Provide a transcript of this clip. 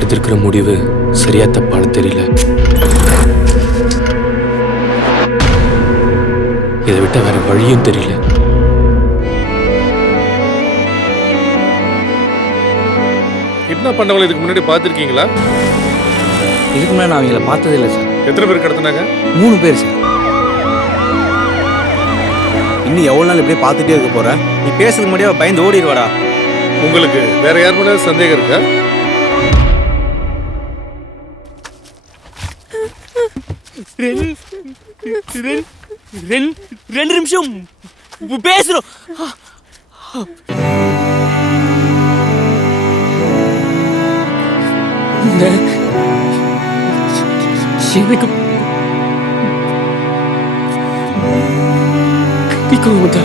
எடுத்திருக்கிற முடிவு சரியா தப்பான்னு தெரியல. இதை விட்ட வேற வழியும் தெரியல. கிட்னாப் பண்ணவங்களை இதுக்கு முன்னாடி பார்த்துருக்கீங்களா? இதுக்கு முன்னாடி நான் அவங்கள பார்த்ததே இல்லை சார். எத்தனை பேர் கடத்தினாங்க? 3 பேர் சார். இன்னும் எவ்வளோ நாள் இப்படியே பார்த்துட்டே இருக்க போற? நீ பேசுறதுக்கு முன்னாடியே பயந்து ஓடிடுவாடா. உங்களுக்கு வேற யார் மேலே சந்தேகம் இருக்கா? ரெண்டு நிமிஷம் பேசுறோம். எனக்கு கட்டிக்கோங்க.